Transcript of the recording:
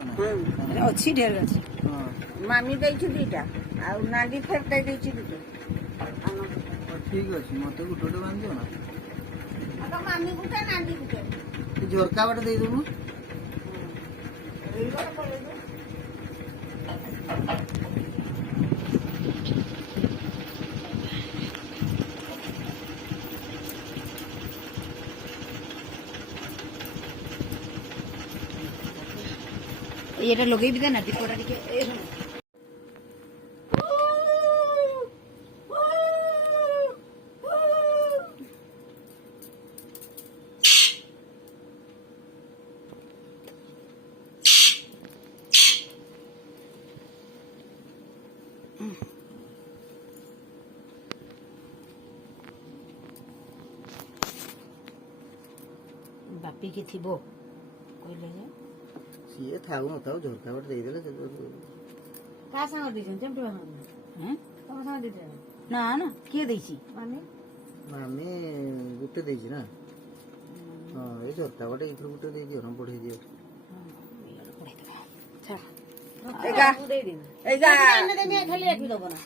ଅଛି ଢେର ଗଛ। ମାମି ଦେଇଛି ଦିଟା ଆଉ ନାଣ୍ଡି ଫେରଟା ଦେଇଛି ଦିଟା। ଠିକ ଅଛି ମତେ ଗୋଟେ ଗୋଟେ ବାନ୍ଧିଦିଅ ନା। ମାମି ଗୋଟେ ନାଣ୍ଡି ଗୋଟେ ଝରକା ବାଟେ ଦେଇଦବୁ। এটা লগাইবি না দীপটা টিকে এই শোনো ବାପି କି ଥିବ କହିଲେ ଯେ ସିଏ ଥାଉ ନଥାଉ ଝରକା ବାଟେ ଦେଇଦେଲେ କାହା ସାଙ୍ଗ ଦେଇଛନ୍ତି କେମିତି ବାହାଘର ତମ ସାଙ୍ଗ ଦେଇଛନ୍ତି ନା ନା କିଏ ଦେଇଛି ମାମି ମାମି ଗୋଟେ ଦେଇଛି ନା। ହଁ ଏଇ ଝରକା ବାଟେ ଏଇଥିରୁ ଗୋଟେ ଦେଇଦିଅ ନା ବଢେଇ ଦିଅ। ଖାଲି ରଖିଦବ ନା